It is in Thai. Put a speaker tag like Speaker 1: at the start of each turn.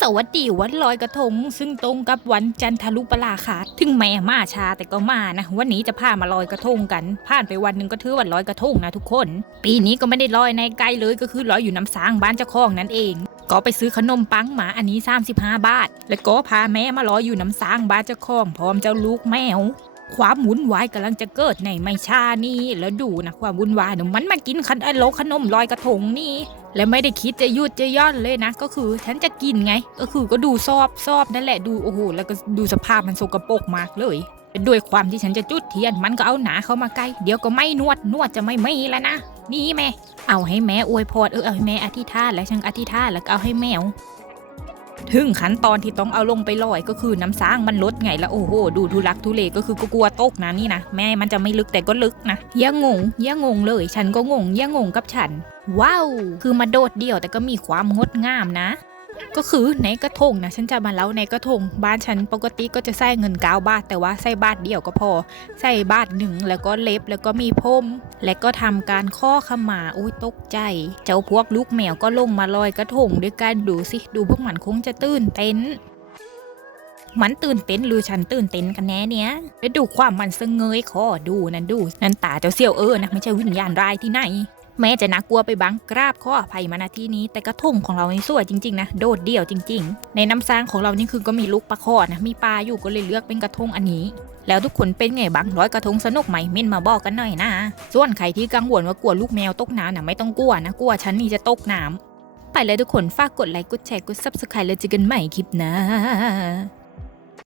Speaker 1: สวัสดีวันลอยกระทง ซึ่งตรงกับวันจันทรุปราคาถึงแม้มาช้าแต่ก็มานะ วันนี้จะพามาลอยกระทงกัน ผ่านไปวันหนึ่งก็ถือวันลอยกระทงนะทุกคน ปีนี้ก็ไม่ได้ลอยในไกลเลยก็คือลอยอยู่น้ำสางบ้านเจ้าของนั่นเอง ก็ไปซื้อขนมปังหมาอันนี้ 35 บาท แล้วก็พาแม่มาลอยอยู่น้ำสางบ้านเจ้าของพร้อมเจ้าลูกแมวความวุ่นวายกำลังจะเกิดในไม่ช้านี่แล้วดูนะความวุ่นวายเนี่ยมันมากินขนมขนมลอยกระทงนี่ และไม่ได้คิดจะยุดจะย่อนเลยนะ ก็คือฉันจะกินไง ก็คือก็ดูซอบซอบนั่นแหละดูโอ้โหแล้วก็ดูสภาพมันสกปรกมากเลยด้วยความที่ฉันจะจุดเทียนมันก็เอาหนาเข้ามาใกล้เดี๋ยวก็ไม่นวดนวดจะไม่ไม่แล้วนะนี่แม่ เอาให้แม่อวยพรเออเอาให้แม่อธิษฐานแล้วฉันอธิษฐานแล้วก็เอาให้แมว ถึงขั้นตอนที่ต้องเอาลงไปลอยก็คือน้ำสร้างมันลดไงแล้วโอ้โหดูทุลักทุเลก็คือก็กลัวตกนะนี่นะแม่มันจะไม่ลึกแต่ก็ลึกนะย่งงงย่างงเลย ฉันก็งงย่างงกับฉัน ว้าว คือมาโดดเดี่ยวแต่ก็มีความงดงามนะ ก็คือในกระทงนะฉันจะมาเล่าในกระทง บ้านฉันปกติก็จะใส่เงินเก้าบาท แต่ว่าใส่บาทเดียวก็พอ ใส่บาทหนึ่งแล้วก็เล็บแล้วก็มีพรมและก็ทำการข้อขมาอุ้ยตกใจ เจ้าพวกลูกแมวก็ลงมาลอยกระทงด้วยกันดูสิดูพวกมันคงจะตื่นเต้นมันตื่นเต้นหรือฉันตื่นเต้นกันแน่เนี่ยไปดูความมันสะเงยคอดูนั่นดูนั่นตาเจ้าเสี่ยวเออนะไม่ใช่วิญญาณร้ายที่ไหน แม้จะน่ากลัวไปบังกราบข้ออภัยมาณที่นี้ แต่กระทงของเรานี่สวยจริงๆนะโดดเดี่ยวจริง ๆ ในน้ำซางของเรานี่คือก็มีลูกปลาคอนะมีปลาอยู่ก็เลยเลือกเป็นกระทงอันนี้ แล้วทุกคนเป็นไงบ้างร้อยกระทงสนุกไหมเม่นมาบอกกันหน่อยนะส่วนใครที่กังวลว่ากลัวลูกแมวตกน้ำนะไม่ต้องกลัวนะกลัวฉันนี่จะตกน้ำไปเลยทุกคนฝากกดไลค์กดแชร์กด subscribe แล้วเจอกันใหม่คลิปหน้า